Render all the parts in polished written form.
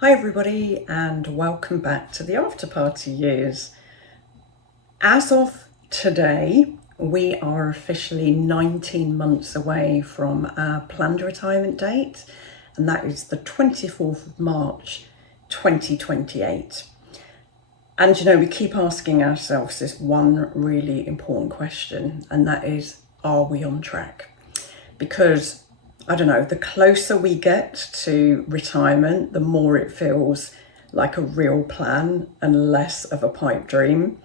Hi everybody and welcome back to the After Party Years. As of today, we are officially 19 months away from our planned retirement date, and that is the 24th of March 2028. And we keep asking ourselves this one really important question, and that is, are we on track? Because I don't know, the closer we get to retirement, the more it feels like a real plan and less of a pipe dream.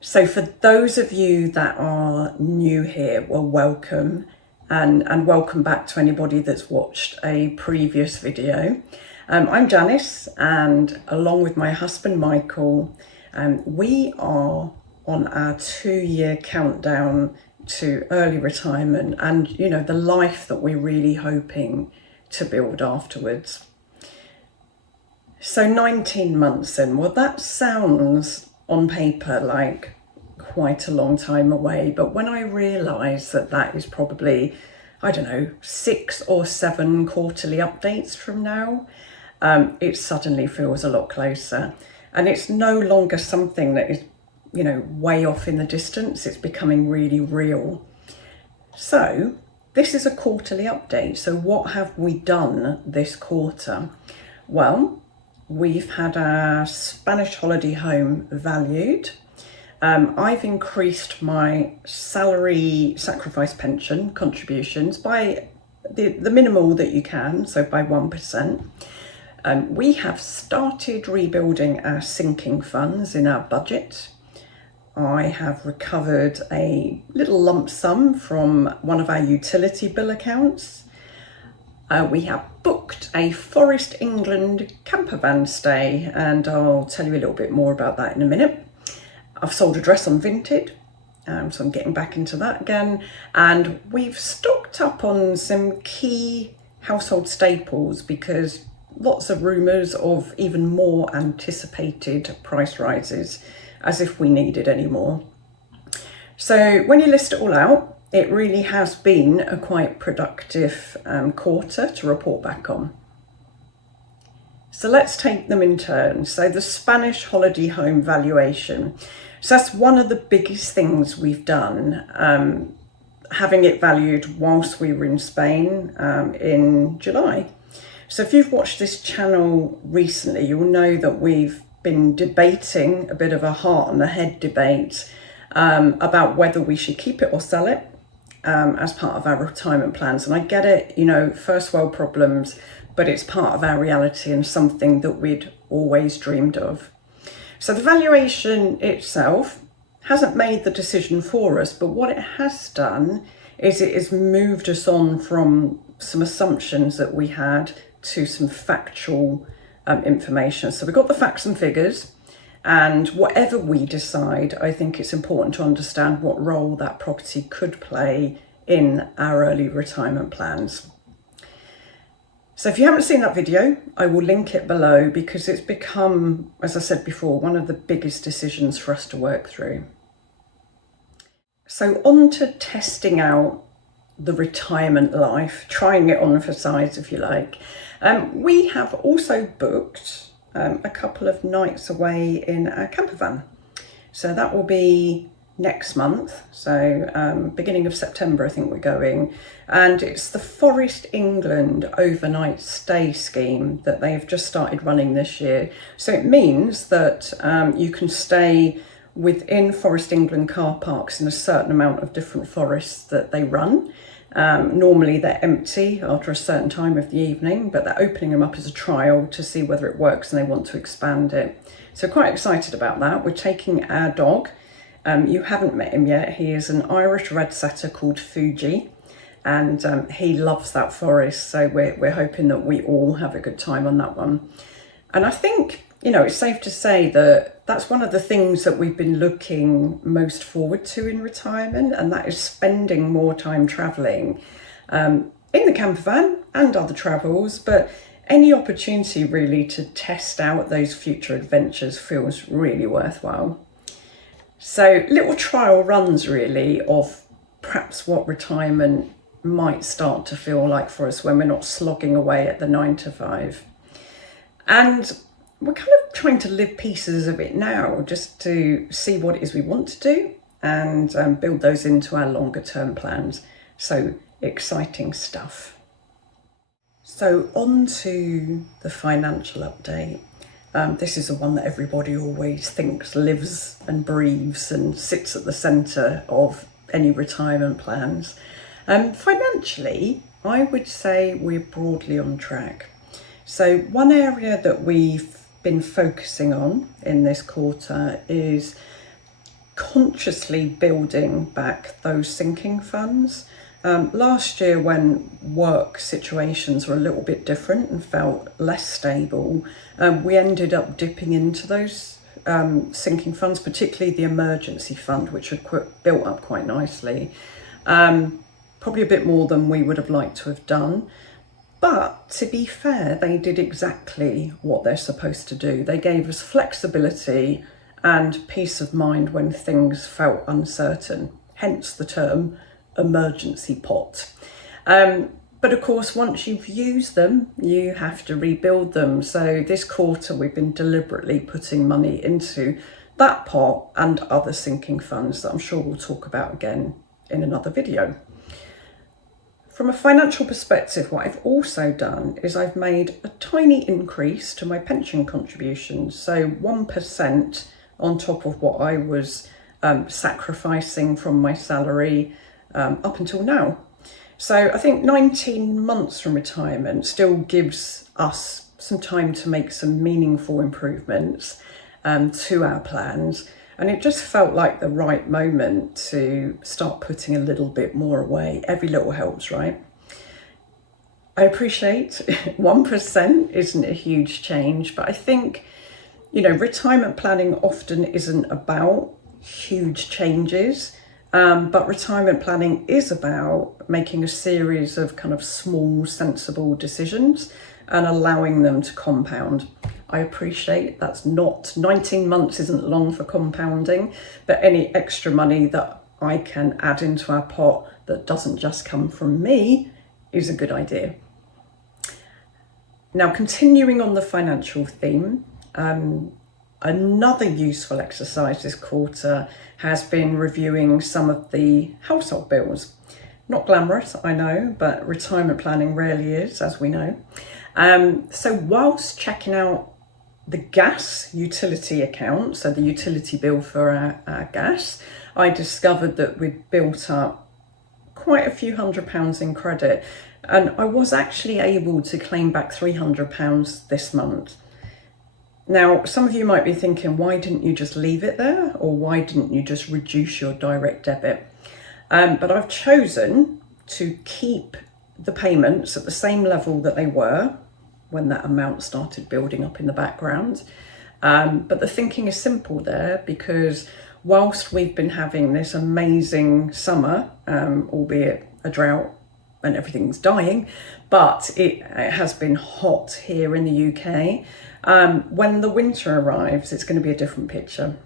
So for those of you that are new here, well, welcome, and welcome back to anybody that's watched a previous video. I'm Janice, and along with my husband Michael, we are on our 2-year countdown to early retirement and the life that we're really hoping to build afterwards. So 19 months in, well, that sounds on paper like quite a long time away, but when I realise that is probably, I don't know, 6 or 7 quarterly updates from now, it suddenly feels a lot closer. And it's no longer something that is way off in the distance. It's becoming really real. So this is a quarterly update. So what have we done this quarter? Well, we've had our Spanish holiday home valued. I've increased my salary sacrifice pension contributions by the minimal that you can, so by 1%. We have started rebuilding our sinking funds in our budget. I have recovered a little lump sum from one of our utility bill accounts. We have booked a Forest England camper van stay, and I'll tell you a little bit more about that in a minute. I've sold a dress on Vinted, so I'm getting back into that again. And we've stocked up on some key household staples because lots of rumours of even more anticipated price rises, as if we needed any more. So when you list it all out, it really has been a quite productive quarter to report back on. So let's take them in turn. So the Spanish holiday home valuation. So that's one of the biggest things we've done, having it valued whilst we were in Spain in July. So if you've watched this channel recently, you'll know that we've been debating a bit of a heart and a head debate about whether we should keep it or sell it as part of our retirement plans. And I get it, first world problems, but it's part of our reality and something that we'd always dreamed of. So the valuation itself hasn't made the decision for us, but what it has done is it has moved us on from some assumptions that we had to some factual information. So we've got the facts and figures, and whatever we decide, I think it's important to understand what role that property could play in our early retirement plans. So if you haven't seen that video, I will link it below because it's become, as I said before, one of the biggest decisions for us to work through. So on to testing out the retirement life, trying it on for size, if you like. We have also booked a couple of nights away in our camper van. So that will be next month, so beginning of September I think we're going, and it's the Forest England overnight stay scheme that they've just started running this year. So it means that you can stay within Forest England car parks in a certain amount of different forests that they run. Normally they're empty after a certain time of the evening, but they're opening them up as a trial to see whether it works and they want to expand it. So quite excited about that. We're taking our dog. You haven't met him yet. He is an Irish red setter called Fuji, and he loves that forest. So we're hoping that we all have a good time on that one. And I think, it's safe to say that that's one of the things that we've been looking most forward to in retirement, and that is spending more time travelling in the camper van and other travels, but any opportunity really to test out those future adventures feels really worthwhile. So little trial runs really of perhaps what retirement might start to feel like for us when we're not slogging away at the 9 to 5. And we're kind of trying to live pieces of it now, just to see what it is we want to do and build those into our longer term plans. So exciting stuff. So on to the financial update. This is the one that everybody always thinks lives and breathes and sits at the centre of any retirement plans. Financially, I would say we're broadly on track. So one area that we've been focusing on in this quarter is consciously building back those sinking funds. Last year, when work situations were a little bit different and felt less stable, we ended up dipping into those sinking funds, particularly the emergency fund, which had built up quite nicely. Probably a bit more than we would have liked to have done. But to be fair, they did exactly what they're supposed to do. They gave us flexibility and peace of mind when things felt uncertain, hence the term emergency pot. But of course, once you've used them, you have to rebuild them. So this quarter, we've been deliberately putting money into that pot and other sinking funds that I'm sure we'll talk about again in another video. From a financial perspective, what I've also done is I've made a tiny increase to my pension contributions. So 1% on top of what I was sacrificing from my salary up until now. So I think 19 months from retirement still gives us some time to make some meaningful improvements to our plans. And it just felt like the right moment to start putting a little bit more away. Every little helps, right? I appreciate 1% isn't a huge change, but I think, retirement planning often isn't about huge changes. But retirement planning is about making a series of kind of small, sensible decisions and allowing them to compound. I appreciate that's not, 19 months isn't long for compounding, but any extra money that I can add into our pot that doesn't just come from me is a good idea. Now, continuing on the financial theme, another useful exercise this quarter has been reviewing some of the household bills. Not glamorous, I know, but retirement planning rarely is, as we know. So whilst checking out the gas utility account, so the utility bill for our gas, I discovered that we'd built up quite a few £100s in credit, and I was actually able to claim back £300 this month. Now, some of you might be thinking, why didn't you just leave it there? Or why didn't you just reduce your direct debit? But I've chosen to keep the payments at the same level that they were when that amount started building up in the background. But the thinking is simple there, because whilst we've been having this amazing summer, albeit a drought and everything's dying, but it has been hot here in the UK. When the winter arrives, it's going to be a different picture.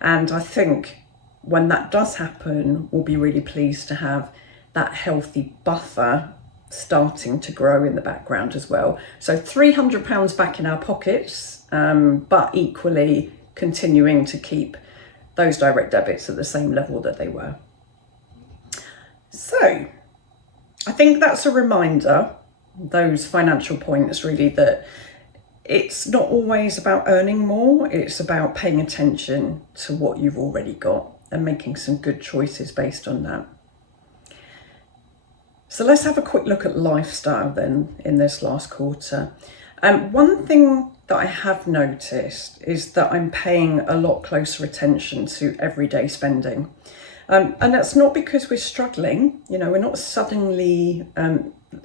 And I think when that does happen, we'll be really pleased to have that healthy buffer starting to grow in the background as well. So £300 back in our pockets, but equally continuing to keep those direct debits at the same level that they were. So I think that's a reminder, those financial points really, that it's not always about earning more, it's about paying attention to what you've already got and making some good choices based on that. So let's have a quick look at lifestyle then in this last quarter. One thing that I have noticed is that I'm paying a lot closer attention to everyday spending. And that's not because we're struggling, we're not suddenly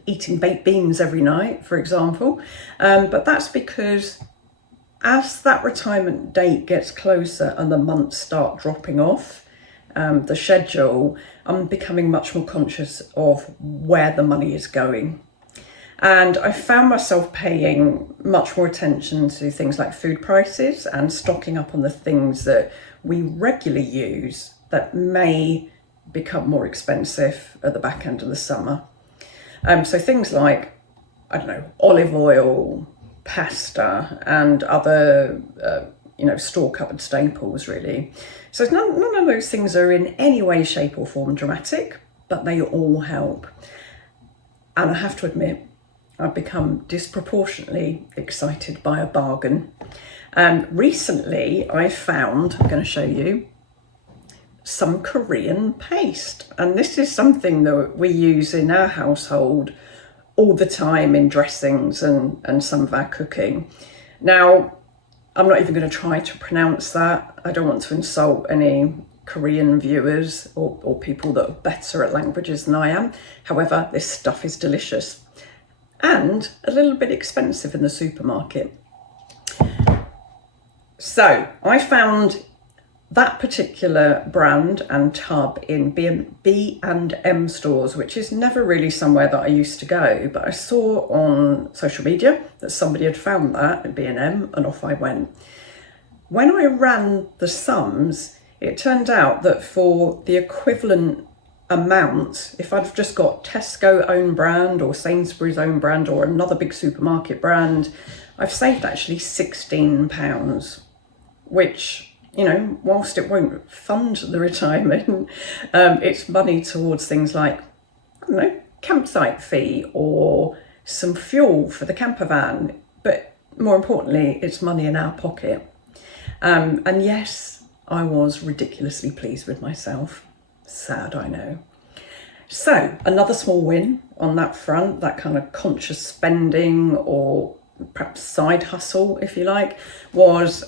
eating baked beans every night, for example, but that's because as that retirement date gets closer and the months start dropping off the schedule, I'm becoming much more conscious of where the money is going. And I found myself paying much more attention to things like food prices and stocking up on the things that we regularly use that may become more expensive at the back end of the summer. So things like, olive oil, pasta and other, store cupboard staples really. So none of those things are in any way, shape or form dramatic, but they all help. And I have to admit, I've become disproportionately excited by a bargain. Recently I found, I'm going to show you, some Korean paste. And this is something that we use in our household all the time in dressings and some of our cooking. Now, I'm not even going to try to pronounce that. I don't want to insult any Korean viewers or people that are better at languages than I am. However, this stuff is delicious and a little bit expensive in the supermarket. So I found that particular brand and tub in B&M stores, which is never really somewhere that I used to go, but I saw on social media that somebody had found that at B&M and off I went. When I ran the sums, it turned out that for the equivalent amount, if I'd just got Tesco own brand or Sainsbury's own brand or another big supermarket brand, I've saved actually £16, which, whilst it won't fund the retirement, it's money towards things like, campsite fee or some fuel for the camper van. But more importantly, it's money in our pocket. And yes, I was ridiculously pleased with myself. Sad, I know. So another small win on that front, that kind of conscious spending or perhaps side hustle, if you like, was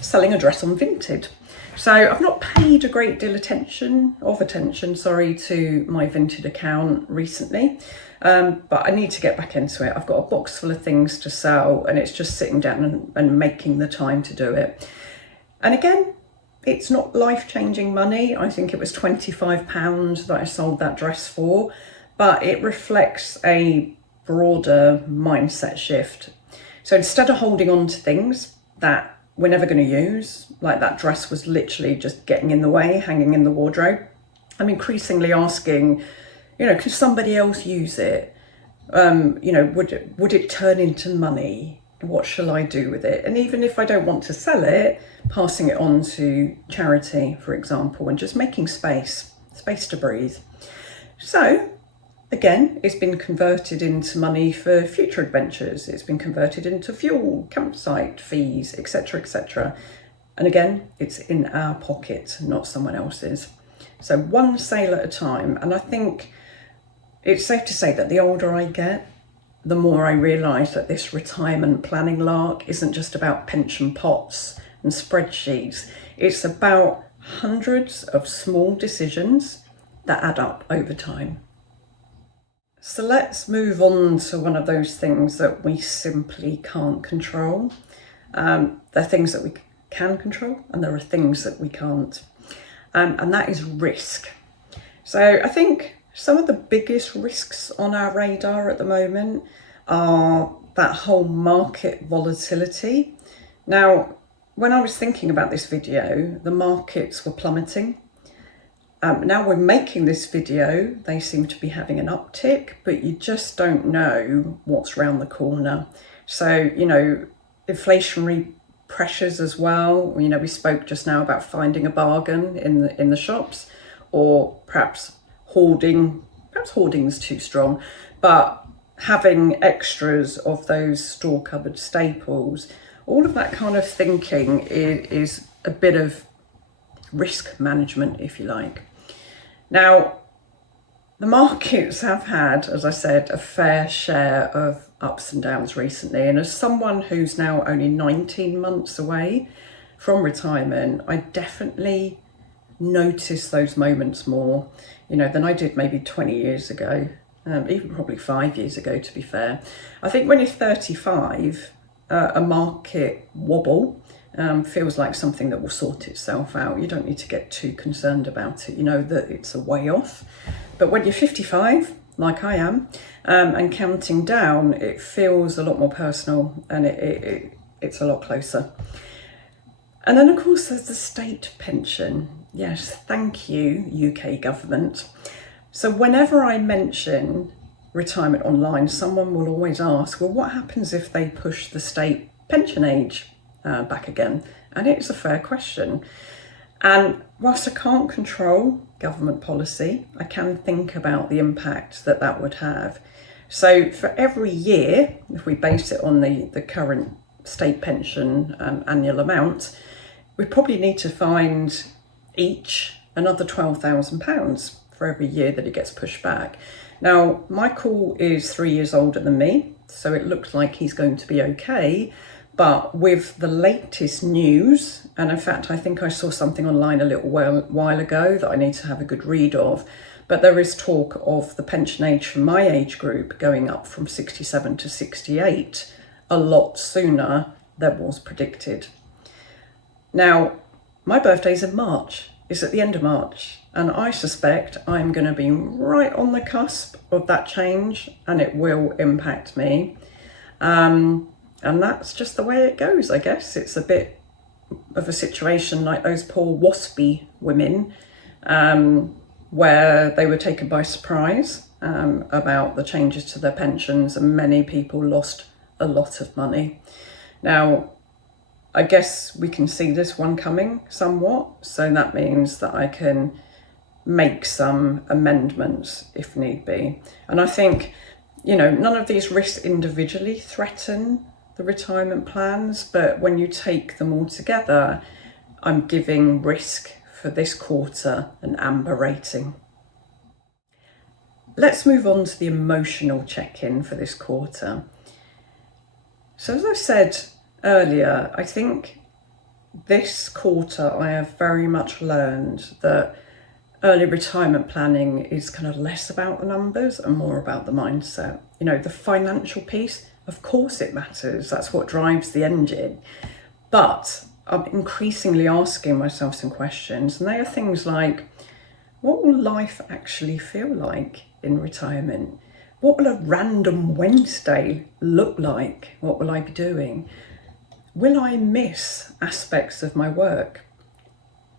selling a dress on Vinted. So I've not paid a great deal of attention to my Vinted account recently, but I need to get back into it. I've got a box full of things to sell and it's just sitting down and making the time to do it. And again, it's not life-changing money. I think it was £25 that I sold that dress for, but it reflects a broader mindset shift. So instead of holding on to things that we're never going to use, like that dress was literally just getting in the way, hanging in the wardrobe, I'm increasingly asking, could somebody else use it? Would it turn into money? What shall I do with it? And even if I don't want to sell it, passing it on to charity, for example, and just making space to breathe. So again, it's been converted into money for future adventures. It's been converted into fuel, campsite fees, etc., etc. And again, it's in our pocket, not someone else's. So one sale at a time. And I think it's safe to say that the older I get, the more I realise that this retirement planning lark isn't just about pension pots and spreadsheets. It's about hundreds of small decisions that add up over time. So let's move on to one of those things that we simply can't control. There are things that we can control and there are things that we can't. And that is risk. So I think some of the biggest risks on our radar at the moment are that whole market volatility. Now, when I was thinking about this video, the markets were plummeting. Now we're making this video, they seem to be having an uptick, but you just don't know what's around the corner. So, inflationary pressures as well. We spoke just now about finding a bargain in the shops, or perhaps hoarding. Perhaps hoarding is too strong, but having extras of those store cupboard staples. All of that kind of thinking is a bit of risk management, if you like. Now, the markets have had, as I said, a fair share of ups and downs recently. And as someone who's now only 19 months away from retirement, I definitely notice those moments more, than I did maybe 20 years ago, even probably 5 years ago, to be fair. I think when you're 35, a market wobble feels like something that will sort itself out. You don't need to get too concerned about it. You know that it's a way off. But when you're 55, like I am, and counting down, it feels a lot more personal and it's a lot closer. And then, of course, there's the state pension. Yes, thank you, UK government. So whenever I mention retirement online, someone will always ask, well, what happens if they push the state pension age back again? And it's a fair question. And whilst I can't control government policy, I can think about the impact that that would have. So for every year, if we base it on the current state pension annual amount, we probably need to find each another £12,000 for every year that it gets pushed back. Now, Michael is 3 years older than me, so it looks like he's going to be okay. But with the latest news, and in fact, I think I saw something online a little while ago that I need to have a good read of, but there is talk of the pension age for my age group going up from 67 to 68 a lot sooner than was predicted. Now, my birthday's in March. It's at the end of March, and I suspect I'm going to be right on the cusp of that change, and it will impact me. And that's just the way it goes, I guess. It's a bit of a situation like those poor WASPy women, where they were taken by surprise about the changes to their pensions, and many people lost a lot of money. Now, I guess we can see this one coming somewhat, so that means that I can make some amendments if need be. And I think, none of these risks individually threaten the retirement plans, but when you take them all together, I'm giving risk for this quarter an amber rating. Let's move on to the emotional check-in for this quarter. So as I said earlier, I think this quarter I have very much learned that early retirement planning is kind of less about the numbers and more about the mindset. The financial piece, of course it matters, that's what drives the engine. But I'm increasingly asking myself some questions, and they are things like, what will life actually feel like in retirement? What will a random Wednesday look like? What will I be doing? Will I miss aspects of my work?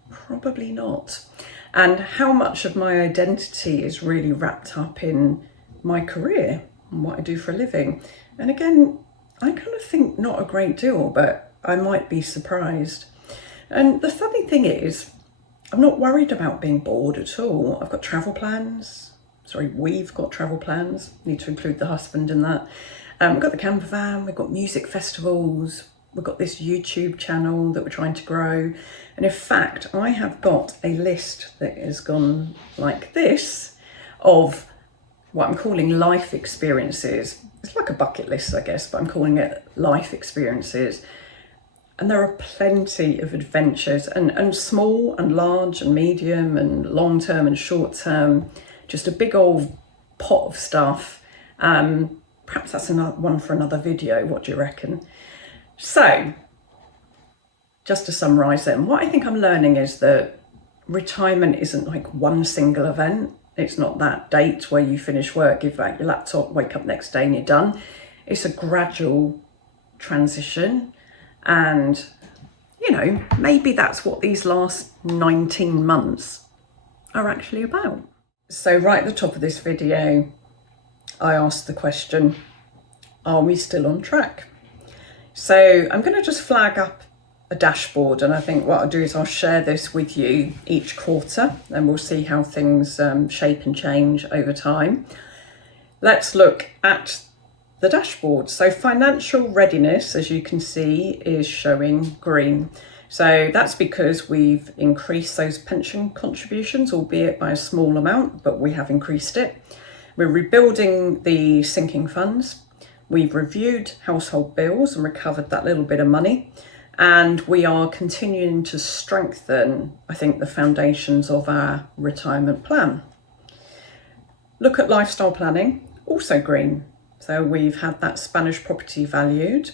Probably not. And how much of my identity is really wrapped up in my career and what I do for a living? And again, I kind of think not a great deal, but I might be surprised. And the funny thing is, I'm not worried about being bored at all. I've got travel plans. We've got travel plans. Need to include the husband in that. We've got the camper van, we've got music festivals, we've got this YouTube channel that we're trying to grow. And in fact, I have got a list that has gone like this of what I'm calling life experiences. It's like a bucket list, I guess, but I'm calling it life experiences. And there are plenty of adventures, and small and large and medium and long term and short term, just a big old pot of stuff. Perhaps that's another one for another video. What do you reckon? So, just to summarise then, what I think I'm learning is that retirement isn't like one single event. It's not that date where you finish work, give back your laptop, wake up next day and you're done. It's a gradual transition. And, maybe that's what these last 19 months are actually about. So right at the top of this video, I asked the question, are we still on track? So I'm going to just flag up a dashboard, and I think what I'll do is I'll share this with you each quarter, and we'll see how things shape and change over time. Let's look at the dashboard. So financial readiness, as you can see, is showing green. So that's because we've increased those pension contributions, albeit by a small amount, but we have increased it. We're rebuilding the sinking funds. We've reviewed household bills and recovered that little bit of money. And we are continuing to strengthen, I think, the foundations of our retirement plan. Look at lifestyle planning, also green. So we've had that Spanish property valued.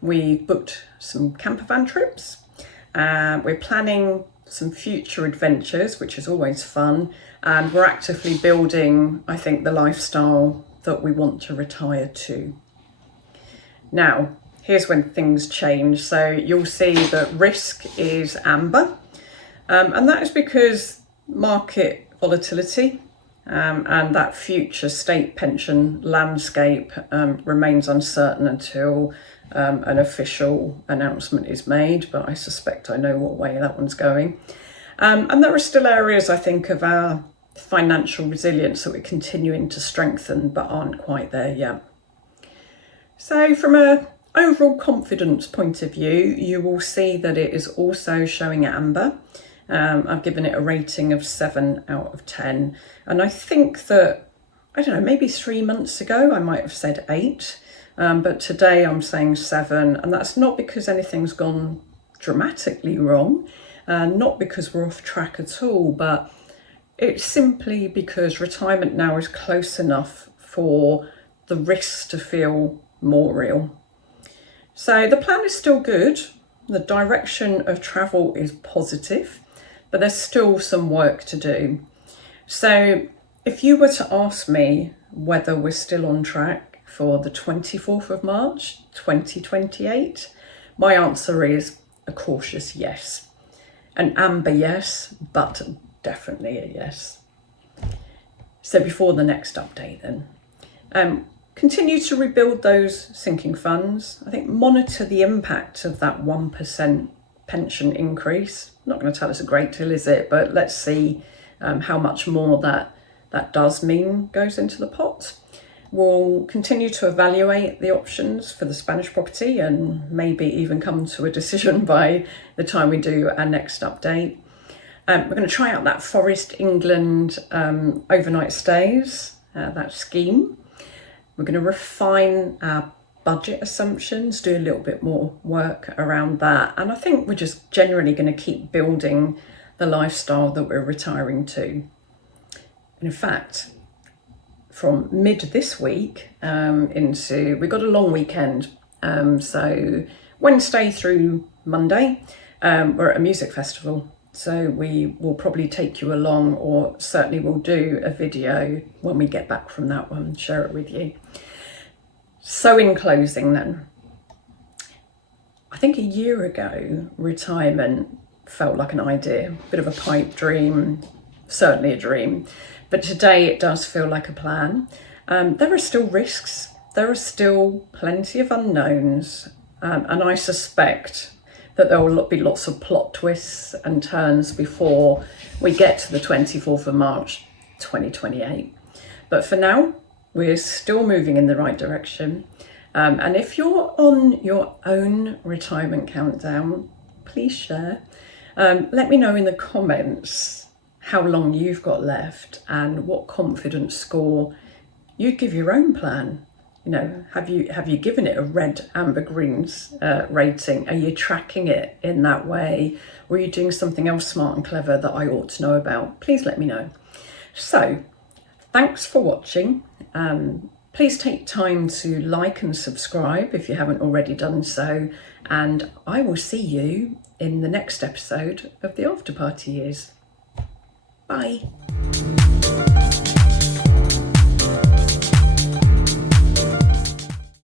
We've booked some camper van trips. We're planning some future adventures, which is always fun. And we're actively building, I think, the lifestyle that we want to retire to. Now, here's when things change. So you'll see that risk is amber. And that is because market volatility and that future state pension landscape remains uncertain until an official announcement is made, but I suspect I know what way that one's going. And there are still areas, I think, of our financial resilience that we're continuing to strengthen but aren't quite there yet. So from an overall confidence point of view, you will see that it is also showing amber. I've given it a rating of 7 out of 10. And I think that, I don't know, maybe 3 months ago I might have said 8. But today I'm saying 7. And that's not because anything's gone dramatically wrong, not because we're off track at all, but it's simply because retirement now is close enough for the risks to feel more real. So the plan is still good. The direction of travel is positive, but there's still some work to do. So if you were to ask me whether we're still on track for the 24th of March, 2028, my answer is a cautious yes. An amber yes, but definitely a yes. So before the next update then, continue to rebuild those sinking funds. I think monitor the impact of that 1% pension increase. Not going to tell us a great deal, is it? But let's see how much more that does mean goes into the pot. We'll continue to evaluate the options for the Spanish property and maybe even come to a decision by the time we do our next update. We're going to try out that Forest England overnight stays, that scheme. We're going to refine our budget assumptions, do a little bit more work around that. And I think we're just generally going to keep building the lifestyle that we're retiring to. In fact, from mid this week we've got a long weekend. So Wednesday through Monday, we're at a music festival. So we will probably take you along, or certainly we'll do a video when we get back from that one, share it with you. So in closing then, I think a year ago, retirement felt like an idea, a bit of a pipe dream, certainly a dream. But today it does feel like a plan. There are still risks. There are still plenty of unknowns. And I suspect that there will be lots of plot twists and turns before we get to the 24th of March, 2028. But for now, we're still moving in the right direction. And if you're on your own retirement countdown, please share. Let me know in the comments how long you've got left and what confidence score you'd give your own plan. You know, have you given it a red, amber, greens rating? Are you tracking it in that way? Or are you doing something else smart and clever that I ought to know about? Please let me know. So, thanks for watching. Please take time to like and subscribe if you haven't already done so. And I will see you in the next episode of the After Party Years. Bye.